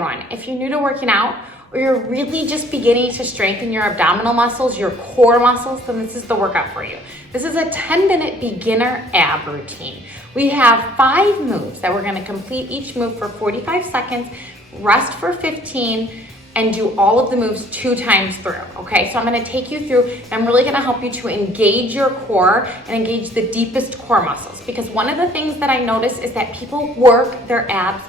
everyone. If you're new to working out or you're really just beginning to strengthen your abdominal muscles, your core muscles, then this is the workout for you. This is a 10-minute beginner ab routine. We have 5 moves that we're gonna complete each move for 45 seconds, rest for 15, and do all of the moves 2 times through, okay? So I'm gonna take you through, and I'm really gonna help you to engage your core and engage the deepest core muscles, because one of the things that I notice is that people work their abs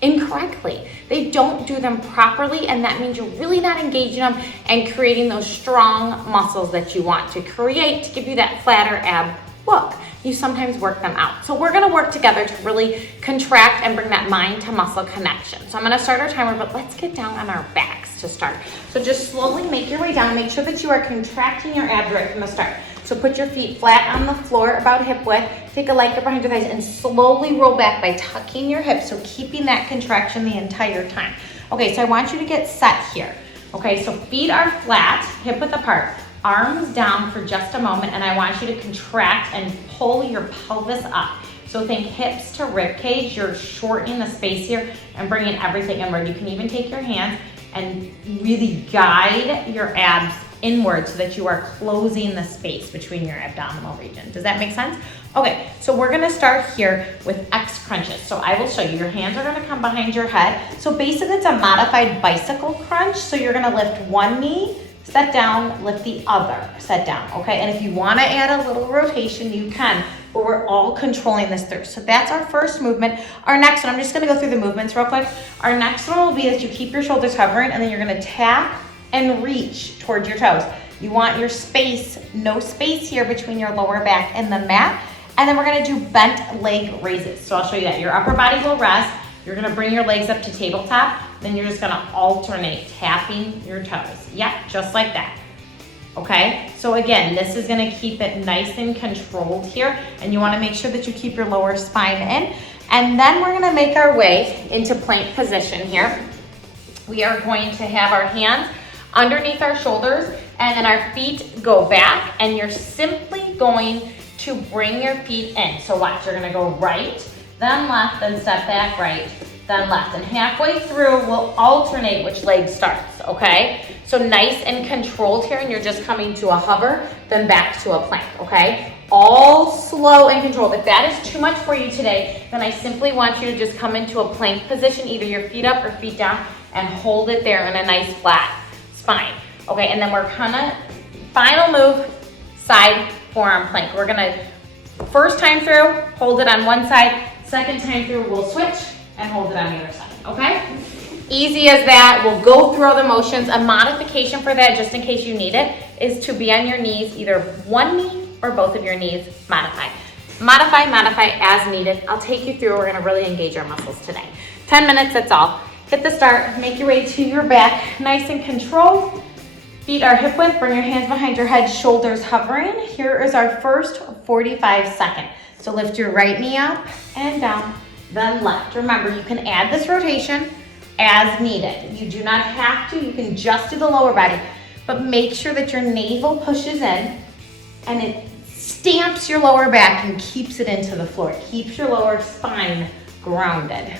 incorrectly. They don't do them properly, and that means you're really not engaging them and creating those strong muscles that you want to create to give you that flatter ab look. You sometimes work them out. So we're gonna work together to really contract and bring that mind to muscle connection. So I'm gonna start our timer, but let's get down on our backs to start. So just slowly make your way down. Make sure that you are contracting your abs right from the start. So put your feet flat on the floor, about hip width. Take a light grip behind your thighs and slowly roll back by tucking your hips. So keeping that contraction the entire time. Okay, so I want you to get set here. Okay, so feet are flat, hip width apart. Arms down for just a moment, and I want you to contract and pull your pelvis up. So think hips to rib cage. You're shortening the space here and bringing everything inward. You can even take your hands and really guide your abs inward so that you are closing the space between your abdominal region. Does that make sense? Okay, so we're gonna start here with X crunches. So I will show you. Your hands are gonna come behind your head. So basically it's a modified bicycle crunch. So you're gonna lift one knee, set down, lift the other, set down, okay? And if you wanna add a little rotation, you can, but we're all controlling this through. So that's our first movement. Our next one, I'm just gonna go through the movements real quick. Our next one will be that you keep your shoulders hovering, and then you're gonna tap and reach towards your toes. You want your space, no space here between your lower back and the mat. And then we're gonna do bent leg raises. So I'll show you that. Your upper body will rest. You're gonna bring your legs up to tabletop. Then you're just gonna alternate tapping your toes. Yep, just like that. Okay, so again, this is gonna keep it nice and controlled here. And you wanna make sure that you keep your lower spine in. And then we're gonna make our way into plank position here. We are going to have our hands underneath our shoulders, and then our feet go back, and you're simply going to bring your feet in. So watch, you're gonna go right, then left, then step back, right, then left. And halfway through, we'll alternate which leg starts, okay? So nice and controlled here, and you're just coming to a hover, then back to a plank, okay? All slow and controlled. If that is too much for you today, then I simply want you to just come into a plank position, either your feet up or feet down, and hold it there in a nice flat spine. Okay, and then we're gonna, final move, side forearm plank. We're gonna, first time through, hold it on one side, second time through, we'll switch and hold it on the other side, okay? Easy as that. We'll go through all the motions. A modification for that, just in case you need it, is to be on your knees, either one knee or both of your knees, modify. Modify as needed. I'll take you through. We're gonna really engage our muscles today. 10 minutes, that's all. Hit the start, make your way to your back, nice and controlled. Feet are hip width, bring your hands behind your head, shoulders hovering. Here is our first 45 seconds. So lift your right knee up and down, then left. Remember, you can add this rotation as needed. You do not have to, you can just do the lower body, but make sure that your navel pushes in and it stamps your lower back and keeps it into the floor. It keeps your lower spine grounded.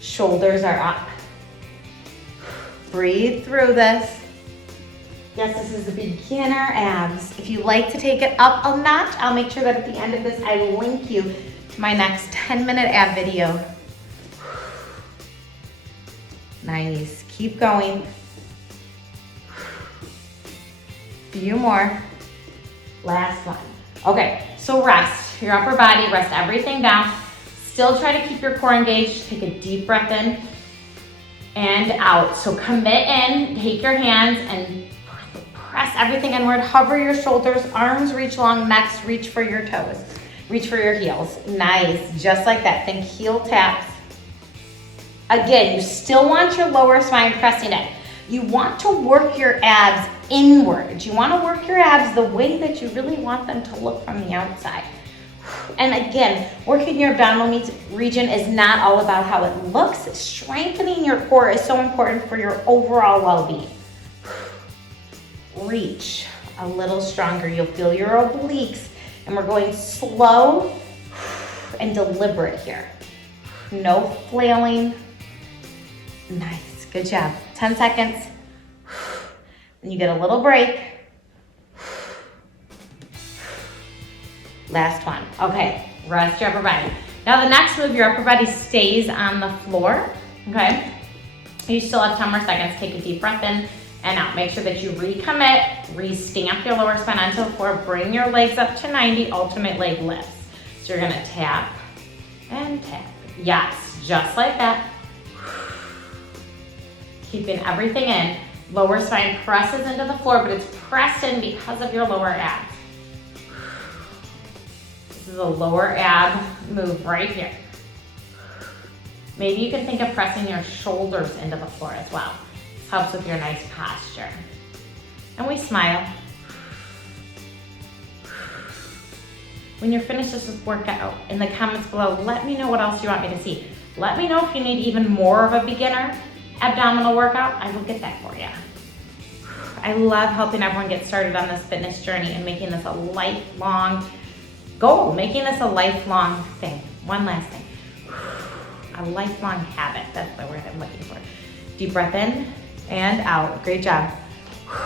Shoulders are up. Breathe through this. Yes, this is the beginner abs. If you like to take it up a notch, I'll make sure that at the end of this, I link you to my next 10-minute ab video. Nice, keep going. Few more. Last one. Okay, so rest your upper body, rest everything down. Still try to keep your core engaged. Take a deep breath in and out. So commit in, take your hands and press everything inward. Hover your shoulders, arms reach long, necks reach for your toes. Reach for your heels. Nice, just like that. Think heel taps. Again, you still want your lower spine pressing in. You want to work your abs inward. You want to work your abs the way that you really want them to look from the outside. And again, working your abdominal region is not all about how it looks. Strengthening your core is so important for your overall well-being. Reach a little stronger. You'll feel your obliques, and we're going slow and deliberate here. No flailing, Nice, good job. 10 seconds. And you get a little break. Last one. Okay, rest your upper body. Now the next move, your upper body stays on the floor, okay? You still have 10 more seconds. Take a deep breath in and out. Make sure that you recommit, re-stamp your lower spine onto the floor, bring your legs up to 90, ultimate leg lifts. So you're gonna tap and tap. Yes, just like that. Keeping everything in. Lower spine presses into the floor, but it's pressed in because of your lower abs. This is a lower ab move right here. Maybe you can think of pressing your shoulders into the floor as well. This helps with your nice posture. And we smile. When you're finished this workout, in the comments below, let me know what else you want me to see. Let me know if you need even more of a beginner abdominal workout. I will get that for you. I love helping everyone get started on this fitness journey and making this a lifelong goal, making this a lifelong thing. One last thing. A lifelong habit. That's the word I'm looking for. Deep breath in and out. Great job.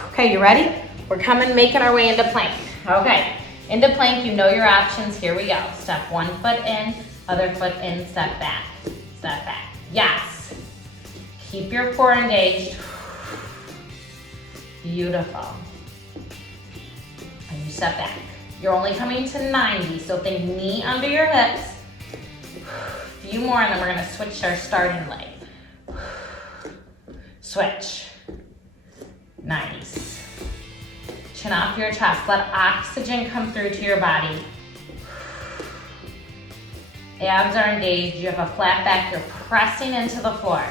Okay, you ready? We're making our way into plank. Okay, into plank, you know your options. Here we go. Step one foot in, other foot in, step back. Step back. Yes. Keep your core engaged. Beautiful. And you step back. You're only coming to 90, so think knee under your hips. A few more, and then we're gonna switch our starting leg. Switch. Nice. Chin off your chest. Let oxygen come through to your body. Abs are engaged. You have a flat back. You're pressing into the floor.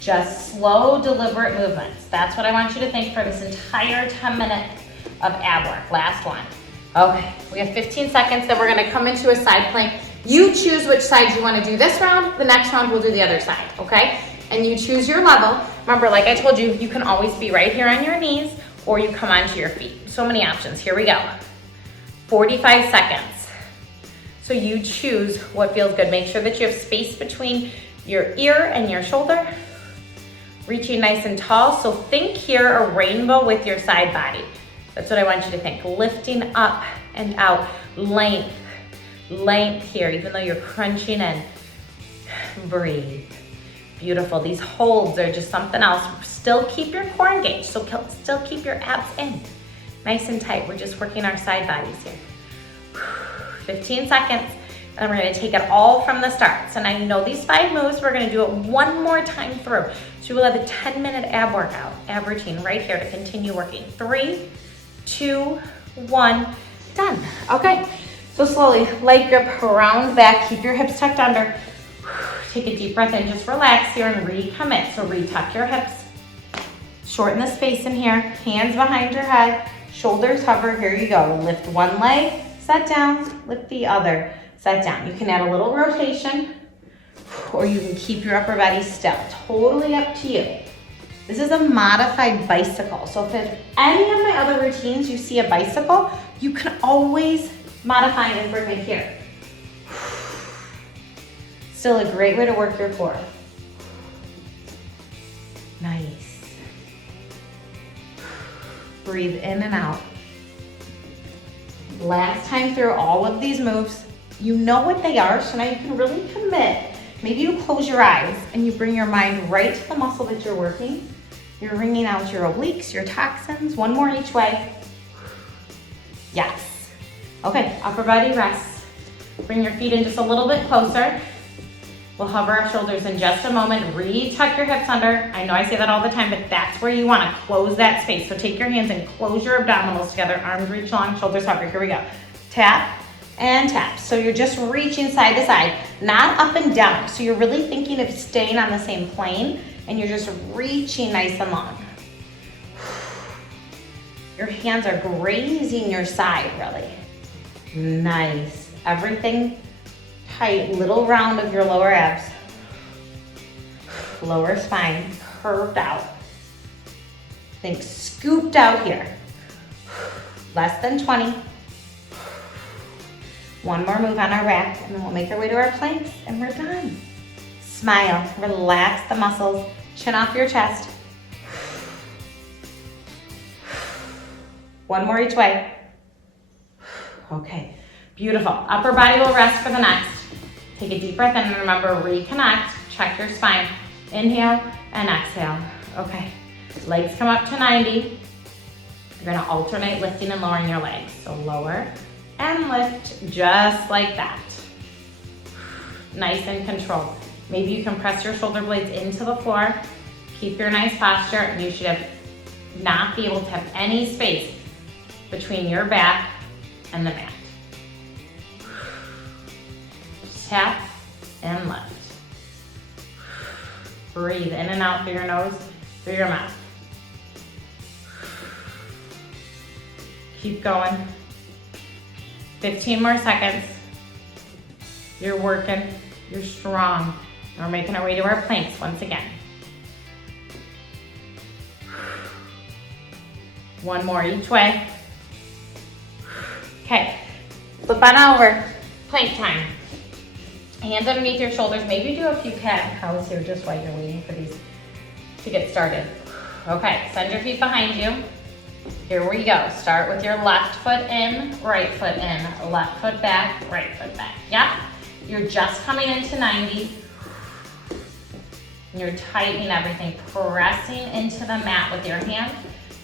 Just slow, deliberate movements. That's what I want you to think for this entire 10 minutes of ab work. Last one. Okay, we have 15 seconds, then we're gonna come into a side plank. You choose which side you wanna do this round. The next round we'll do the other side, okay? And you choose your level. Remember, like I told you, you can always be right here on your knees or you come onto your feet. So many options, here we go. 45 seconds. So you choose what feels good. Make sure that you have space between your ear and your shoulder. Reaching nice and tall, so think here a rainbow with your side body. That's what I want you to think. Lifting up and out, length here, even though you're crunching in. Breathe. Beautiful. These holds are just something else. Still keep your core engaged, so still keep your abs in. Nice and tight. We're just working our side bodies here. 15 seconds. And we're gonna take it all from the start. So now you know these 5 moves, we're gonna do it one more time through. So you will have a 10-minute ab workout, ab routine right here to continue working. 3, 2, 1, done. Okay, so slowly, leg grip, round back, keep your hips tucked under. Take a deep breath in, just relax here and recommit. So retuck your hips, shorten the space in here, hands behind your head, shoulders hover, here you go. Lift one leg, set down, lift the other. Set down. You can add a little rotation or you can keep your upper body still. Totally up to you. This is a modified bicycle. So if in any of my other routines you see a bicycle, you can always modify it and bring it here. Still a great way to work your core. Nice. Breathe in and out. Last time through all of these moves. You know what they are, so now you can really commit. Maybe you close your eyes and you bring your mind right to the muscle that you're working. You're wringing out your obliques, your toxins, one more each way. Yes. Okay, upper body rests. Bring your feet in just a little bit closer. We'll hover our shoulders in just a moment. Re-tuck your hips under. I know I say that all the time, but that's where you wanna close that space. So take your hands and close your abdominals together. Arms reach long, shoulders hover. Here we go. Tap and tap. So you're just reaching side to side, not up and down. So you're really thinking of staying on the same plane and you're just reaching nice and long. Your hands are grazing your side, really. Nice. Everything tight, little round of your lower abs. Lower spine curved out. Think scooped out here. Less than 20. One more move on our rack, and then we'll make our way to our planks, and we're done. Smile, relax the muscles, chin off your chest. One more each way. Okay, beautiful. Upper body will rest for the next. Take a deep breath in and remember, reconnect, check your spine. Inhale and exhale. Okay, legs come up to 90. You're gonna alternate lifting and lowering your legs. So lower and lift just like that. Nice and controlled. Maybe you can press your shoulder blades into the floor. Keep your nice posture, and you should not be able to have any space between your back and the mat. Tap and lift. Breathe in and out through your nose, through your mouth. Keep going. 15 more seconds. You're working, you're strong. And we're making our way to our planks once again. One more each way. Okay, flip on over, plank time. Hands underneath your shoulders. Maybe do a few cat and cows here just while you're waiting for these to get started. Okay, send your feet behind you. Here we go. Start with your left foot in, right foot in, left foot back, right foot back. Yep, you're just coming into 90. You're tightening everything, pressing into the mat with your hand.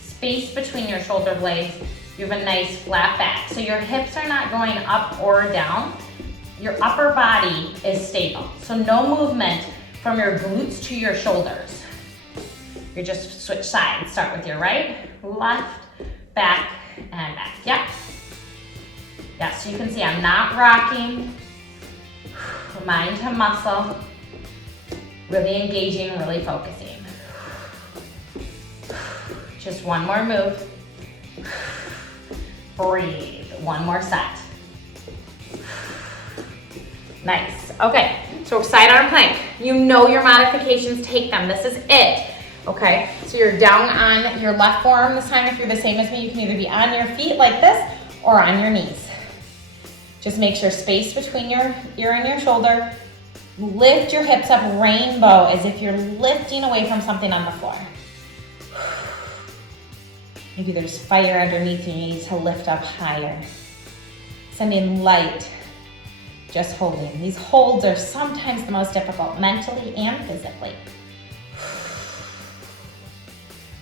Space between your shoulder blades. You have a nice flat back. So your hips are not going up or down. Your upper body is stable. So no movement from your glutes to your shoulders. You just switch sides. Start with your right, left, back, and back. Yep. Yeah, so you can see I'm not rocking. Mind to muscle. Really engaging, really focusing. Just one more move. Breathe. One more set. Nice. Okay, so side arm plank. You know your modifications, take them. This is it. Okay, so you're down on your left forearm this time. If you're the same as me, you can either be on your feet like this or on your knees. Just make sure space between your ear and your shoulder. Lift your hips up, rainbow, as if you're lifting away from something on the floor. Maybe there's fire underneath you, you need to lift up higher. Sending light, just holding. These holds are sometimes the most difficult, mentally and physically.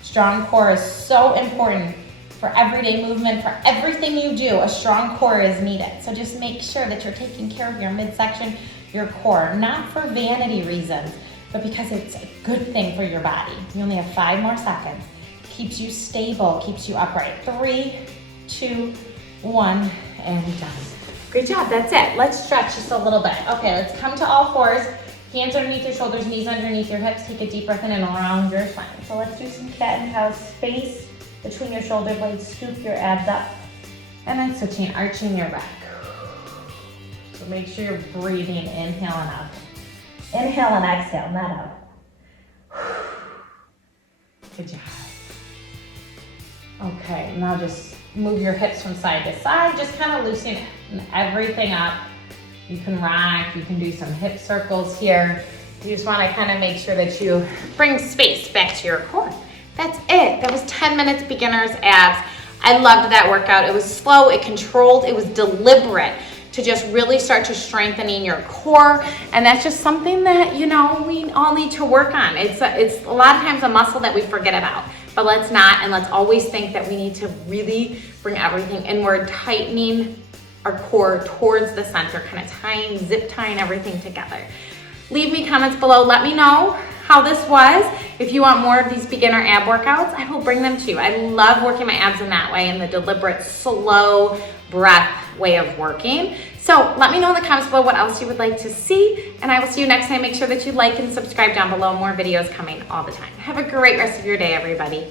Strong core is so important for everyday movement, for everything you do. A strong core is needed. So just make sure that you're taking care of your midsection, your core, not for vanity reasons, but because it's a good thing for your body. You only have 5 more seconds. Keeps you stable, keeps you upright. 3, 2, 1, and done. Great job, that's it. Let's stretch just a little bit. Okay, let's come to all fours. Hands underneath your shoulders, knees underneath your hips. Take a deep breath in and around your spine. So let's do some cat and cow. Space between your shoulder blades, scoop your abs up, and then switching, arching your back. So make sure you're breathing, inhale and out. Inhale and exhale, not out. Good job. Okay, now just move your hips from side to side, just kind of loosen everything up. You can rock, you can do some hip circles here. You just want to kind of make sure that you bring space back to your core. That's it. That was 10 minutes beginner's abs. I loved that workout. It was slow, it controlled, it was deliberate to just really start to strengthening your core. And that's just something that, you know, we all need to work on. It's a lot of times a muscle that we forget about, but let's not, and let's always think that we need to really bring everything inward, tightening our core towards the center, kind of zip tying everything together. Leave me comments below. Let me know how this was. If you want more of these beginner ab workouts, I will bring them to you. I love working my abs in that way, in the deliberate, slow breath way of working. So let me know in the comments below what else you would like to see, and I will see you next time. Make sure that you like and subscribe down below. More videos coming all the time. Have a great rest of your day, everybody.